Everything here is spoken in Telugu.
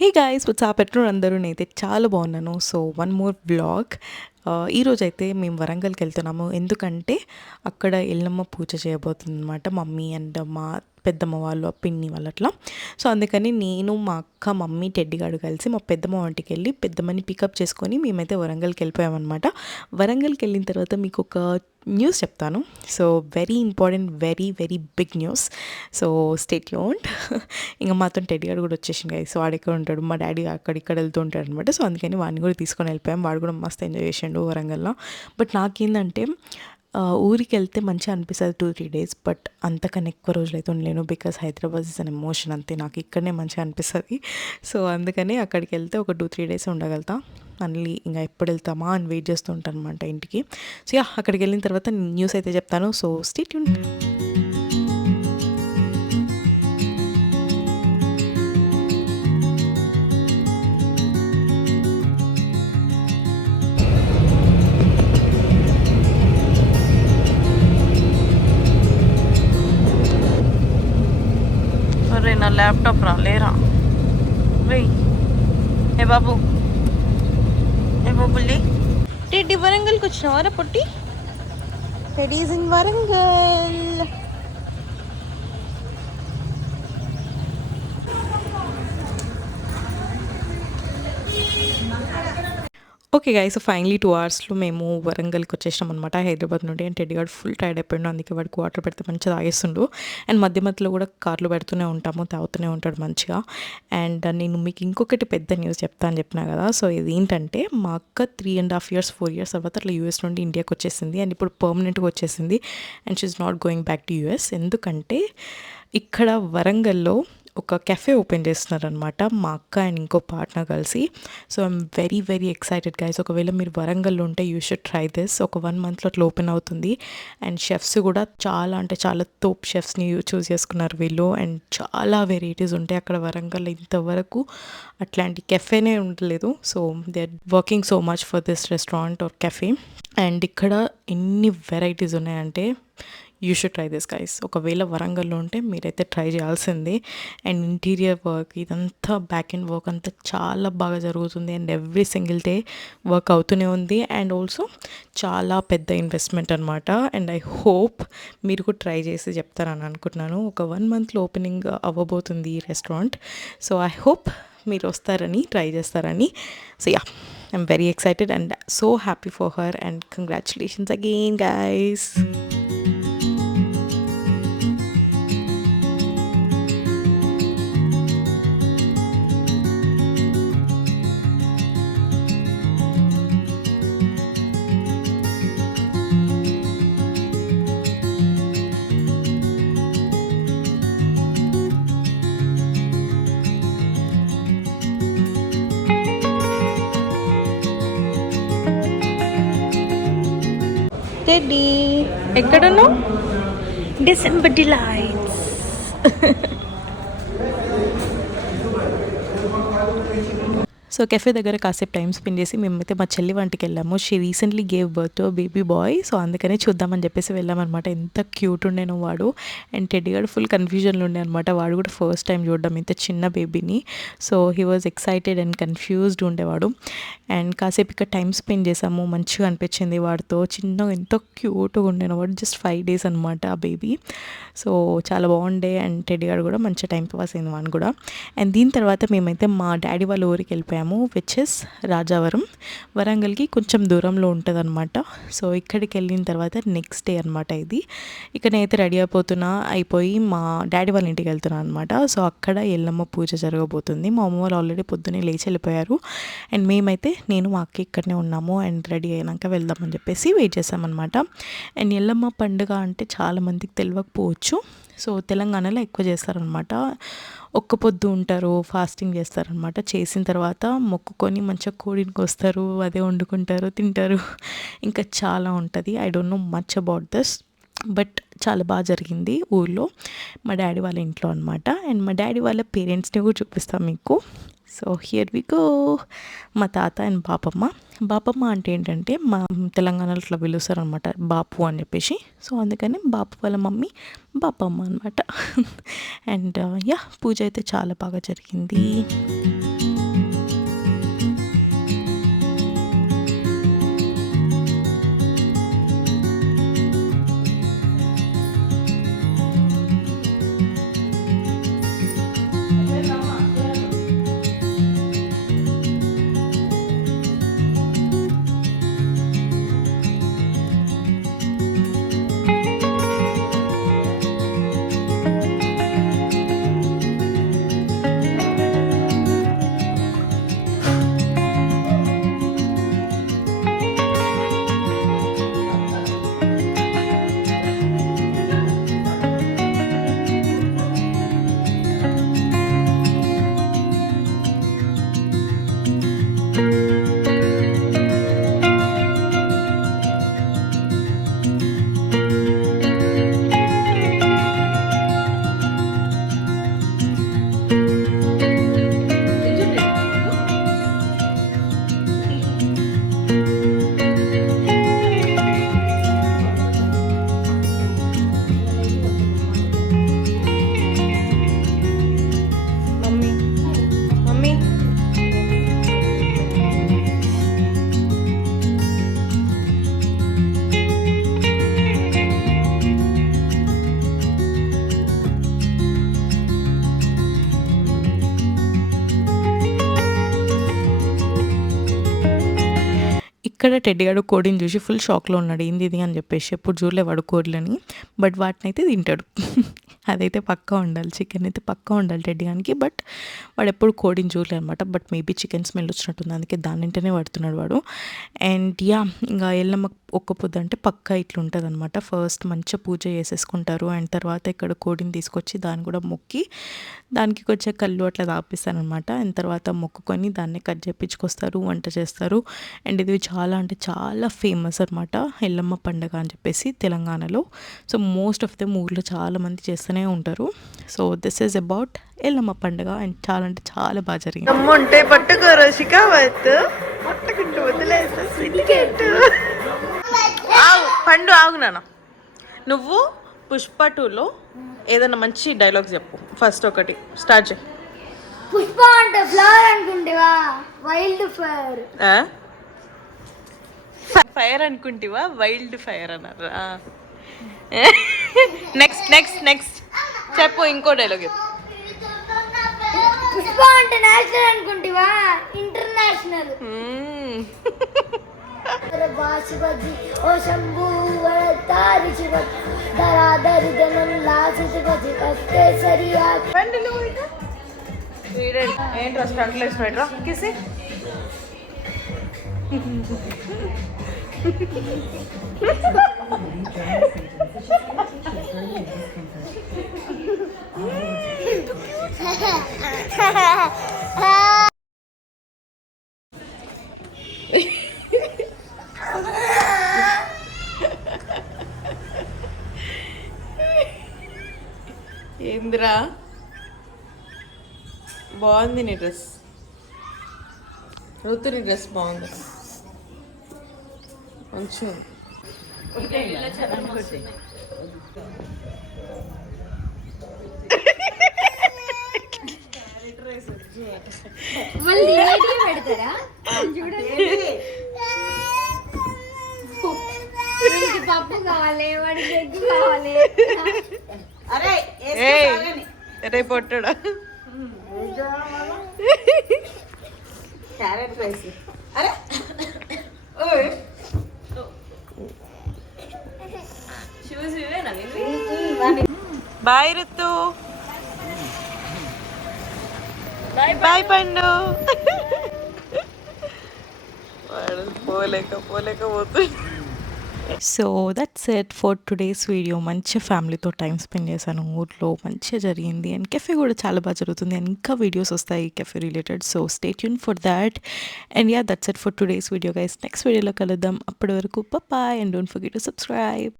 హే గాయ్స్ వాట్సాప్ ఎట్లున్నారు అందరూ నేనైతే చాలా బాగున్నాను. So one more vlog. ఈరోజైతే మేము వరంగల్కి వెళ్తున్నాము. ఎందుకంటే అక్కడ ఎల్లమ్మ పూజ చేయబోతుందన్నమాట మమ్మీ అండ్ మా పెద్దమ్మ వాళ్ళు పిన్ని వాళ్ళు అట్లా. సో అందుకని నేను మా అక్క మమ్మీ టెడ్డిగాడు కలిసి మా పెద్దమ్మ ఇంటికి వెళ్ళి పెద్దమ్మని పికప్ చేసుకొని మేమైతే వరంగల్కి వెళ్ళిపోయామన్నమాట. వరంగల్కి వెళ్ళిన తర్వాత మీకు ఒక న్యూస్ చెప్తాను. So very important, very very big news. So stay tuned. ఇంకా మాతో టెడ్డిగాడు కూడా వచ్చేసింది గైస్. సో వాడు ఎక్కడ ఉంటాడు, మా డాడీ అక్కడ వెళ్తూ ఉంటాడు అనమాట. సో అందుకని వాడిని కూడా తీసుకొని వెళ్ళిపోయాం. వాడు కూడా మస్తు ఎంజాయ్ చేసిండు వరంగల్లో. బట్ నాకేందంటే ఊరికి వెళ్తే మంచిగా అనిపిస్తుంది 2-3 days. బట్ అంతకన్నా ఎక్కువ రోజులు అయితే ఉండలేను. Because Hyderabad is an emotion అంతే. నాకు ఇక్కడనే మంచిగా అనిపిస్తుంది. సో అందుకని అక్కడికి వెళ్తే ఒక 2-3 days ఉండగలుగుతా. మళ్ళీ ఇంకా ఎప్పుడు వెళ్తామా అని వెయిట్ చేస్తూ ఉంటాను అనమాట ఇంటికి. సో యా, అక్కడికి వెళ్ళిన తర్వాత న్యూస్ అయితే చెప్తాను. So stay tuned. అరే నా ల్యాప్టాప్ లేరా వెయ్. ఏ బాబు, ఏ బాబుల్లి టెడ్డి వరంగల్కి వచ్చినావారా పొట్టి? Teddies in Warangal. Okay guys, so finally 2 hours మేము వరంగల్కి వచ్చేసినాం అనమాట హైదరాబాద్ నుండి. అండ్ టెడ్డిగాడు ఫుల్ టైర్డ్ అయిపోయాడు. అందుకే వాడికి వాటర్ పెడితే మంచిగా తాగేస్తుండు. అండ్ మధ్య మధ్యలో కూడా కార్లు పెడుతూనే ఉంటాము, తాగుతూనే ఉంటాడు మంచిగా. అండ్ నేను మీకు ఇంకొకటి పెద్ద న్యూస్ చెప్తా అని చెప్పినా కదా. సో ఇది ఏంటంటే మా అక్క 3.5 years 4 years తర్వాత అట్లా యూఎస్ నుండి ఇండియాకి వచ్చేసింది. అండ్ ఇప్పుడు పర్మనెంట్గా వచ్చేసింది. And she's not going back to US. ఎందుకంటే ఇక్కడ వరంగల్లో ఒక కెఫే ఓపెన్ చేస్తున్నారనమాట మా అక్క అండ్ ఇంకో పార్ట్నర్ కలిసి. So I'm very very excited guys. ఒకవేళ మీరు వరంగల్లో ఉంటే యూ షుడ్ ట్రై దిస్. ఒక 1 monthలో అట్లా ఓపెన్ అవుతుంది. అండ్ షెఫ్స్ కూడా చాలా అంటే చాలా తోప్ షెఫ్స్ని చూస్ చేసుకున్నారు వీళ్ళు. అండ్ చాలా వెరైటీస్ ఉంటాయి అక్కడ వరంగల్లో. ఇంతవరకు అట్లాంటి కెఫేనే ఉండలేదు. So they are working so much for this restaurant or cafe. And ఇక్కడ ఎన్ని వెరైటీస్ ఉన్నాయంటే you should try this guys. ఒకవేళ వరంగల్లో ఉంటే మీరైతే ట్రై చేయాల్సిందే. అండ్ ఇంటీరియర్ వర్క్ ఇదంతా బ్యాక్ అండ్ వర్క్ అంతా చాలా బాగా జరుగుతుంది. And every single day work అవుతూనే ఉంది. అండ్ ఆల్సో చాలా పెద్ద ఇన్వెస్ట్మెంట్ అనమాట. అండ్ ఐ హోప్ మీరు కూడా ట్రై చేసి చెప్తారని అనుకుంటున్నాను. ఒక 1 monthలో ఓపెనింగ్ అవ్వబోతుంది ఈ రెస్టారెంట్. సో ఐ హోప్ మీరు వస్తారని, ట్రై చేస్తారని. So yeah, I'm very excited and so happy for her. And congratulations again guys. Teddy ఎక్కడున్నావు? December delights. సో కెఫే దగ్గర కాసేపు టైం స్పెండ్ చేసి మేమైతే మా చెల్లి వంటికి వెళ్ళాము. She recently gave birth to baby bye. So అందుకనే చూద్దామని చెప్పేసి వెళ్ళామన్నమాట. ఎంత క్యూట్ ఉండేనో వాడు. అండ్ టెడ్డిగాడు ఫుల్ కన్ఫ్యూజన్లో ఉండే అనమాట. వాడు కూడా ఫస్ట్ టైం చూడడం ఇంత చిన్న బేబీని. So he was excited and confused ఉండేవాడు. అండ్ కాసేపు ఇక్కడ టైం స్పెండ్ చేసాము. మంచిగా అనిపించింది వాడితో. చిన్నగా ఎంతో క్యూట్గా ఉండేను వాడు. జస్ట్ 5 days అనమాట ఆ బేబీ. సో చాలా బాగుండే. అండ్ టెడ్డిగాడు కూడా మంచి టైం పాస్ అయింది వాడిని కూడా. అండ్ దీని తర్వాత మేమైతే మా డాడీ వాళ్ళ ఊరికి వెళ్ళిపోయాము, విచ్ ఇస్ రాజావరం. వరంగల్కి కొంచెం దూరంలో ఉంటుంది అనమాట. సో ఇక్కడికి వెళ్ళిన తర్వాత నెక్స్ట్ డే అనమాట ఇది. ఇక్కడ నేనైతే రెడీ అయిపోయి మా డాడీ వాళ్ళ ఇంటికి వెళ్తున్నాను అనమాట. సో అక్కడ ఎల్లమ్మ పూజ జరగబోతుంది. మా అమ్మ వాళ్ళు ఆల్రెడీ పొద్దున్నే లేచి వెళ్ళిపోయారు. అండ్ మేమైతే నేను మా అక్క ఇక్కడనే ఉన్నాము. అండ్ రెడీ అయినాక వెళ్దామని చెప్పేసి వెయిట్ చేసామన్నమాట. అండ్ ఎల్లమ్మ పండుగ అంటే చాలామందికి తెలియకపోవచ్చు. సో తెలంగాణలో ఎక్కువ చేస్తారనమాట. ఒక్క పొద్దు ఉంటారు, ఫాస్టింగ్ చేస్తారనమాట. చేసిన తర్వాత మొక్కుకొని మంచిగా కోడిని కోస్తారు, అదే వండుకుంటారు, తింటారు. ఇంకా చాలా ఉంటుంది. I don't know much about this. But చాలా బాగా జరిగింది ఊర్లో, మా డాడీ వాళ్ళ ఇంట్లో అనమాట. అండ్ మా డాడీ వాళ్ళ పేరెంట్స్ని కూడా చూపిస్తాను మీకు. So here we go. మా తాత అండ్ బాపమ్మ. బాపమ్మ అంటే ఏంటంటే మా తెలంగాణలో ఇట్లా పిలుస్తారు అనమాట, బాపు అని చెప్పేసి. సో అందుకని బాపు వాళ్ళ మమ్మీ బాపమ్మ అనమాట. అండ్ యా, పూజ అయితే చాలా బాగా జరిగింది. ఇక్కడ టెడ్డీ గాడు కోడిని చూసి ఫుల్ షాక్లో ఉన్నాడు, ఏంది ఇది అని చెప్పేసి. ఎప్పుడు చూడలేవాడు కోడిలని, బట్ వాటిని అయితే తింటాడు. అదైతే పక్కా ఉండాలి, చికెన్ అయితే పక్కా ఉండాలి టెడ్డీ గానికి. బట్ వాడు ఎప్పుడు కోడిని చూడలేదు అనమాట. బట్ మేబీ చికెన్ స్మెల్ వచ్చినట్టుంది, అందుకే దానింటనే పడుతున్నాడు వాడు. అండ్ యా, ఇంకా ఎల్లమ్మ ఒక్క పొద్దు అంటే పక్కా ఇట్లా ఉంటుంది అనమాట. ఫస్ట్ మంచిగా పూజ చేసేసుకుంటారు, అండ్ తర్వాత ఇక్కడ కోడిని తీసుకొచ్చి దాన్ని కూడా మొక్కి దానికి కొంచెం కళ్ళు అట్లా తాపిస్తాను అనమాట. అండ్ తర్వాత మొక్కుకొని దాన్ని కట్ చేయించుకొస్తారు, వంట చేస్తారు. అండ్ ఇది చాలా అంటే చాలా ఫేమస్ అనమాట ఎల్లమ్మ పండగ అని చెప్పేసి తెలంగాణలో. సో మోస్ట్ ఆఫ్ దెమ్ ఊర్లో చాలామంది చేస్తూనే ఉంటారు. So this is about Yellamma పండగ, అండ్ చాలా అంటే చాలా బాగా జరిగింది. అమ్ముంటే పట్టుకోరు శిఖావత్ పట్టుకుంటూ వదిలేస్తా సిలికెట్టు. ఆగు పండు, ఆగు నాన్న. నువ్వు పుష్ప 2లో ఏదైనా మంచి డైలాగ్స్ చెప్పు. ఫస్ట్ ఒకటి స్టార్ట్ చేయి. పుష్ప అంటే ఫ్లవర్ అనుకుంటేవా, వైల్డ్ ఫైర్. ఫైర్ అనుకుంటివా, వైల్డ్ ఫైర్ అన్నారు. నెక్స్ట్ నెక్స్ట్ నెక్స్ట్ చెప్పు, ఇంకో డైలాగ్ చెప్పు. పుష్ప అంటే నేషనల్ అనుకుంటేవా, ఇంటర్నేషనల్. బాసిబద్ది ఓ శంభు తారి శివత్ దరాదరి ధనం లాసిత గతి కట్టేసరియా. ఏంట్రా స్టంట్లు వేసినట్రా కిసి. ఏందిరా బాగుంది నీ డ్రెస్, ఋతు నీ డ్రెస్ బాగుంది కొంచెం. మళ్ళీ పెడతారా చూడండి. వీడికి పప్పు కావాలి, వాడికి ఎగ్గు కావాలి. అరే పొట్టడా carrot rice. Bye Ruthu, bye పండు. వాడు పోలేకపోతుంది. So that's it for today's video. మంచిగా ఫ్యామిలీతో టైం స్పెండ్ చేశాను ఊర్లో, మంచిగా జరిగింది. అండ్ కెఫే కూడా చాలా బాగా జరుగుతుంది, అండ్ ఇంకా వీడియోస్ వస్తాయి cafe related. So stay tune for that. And yeah, that's it for today's video guys. Next వీడియోలో కలుద్దాం. అప్పటి వరకు bye, and don't forget to subscribe.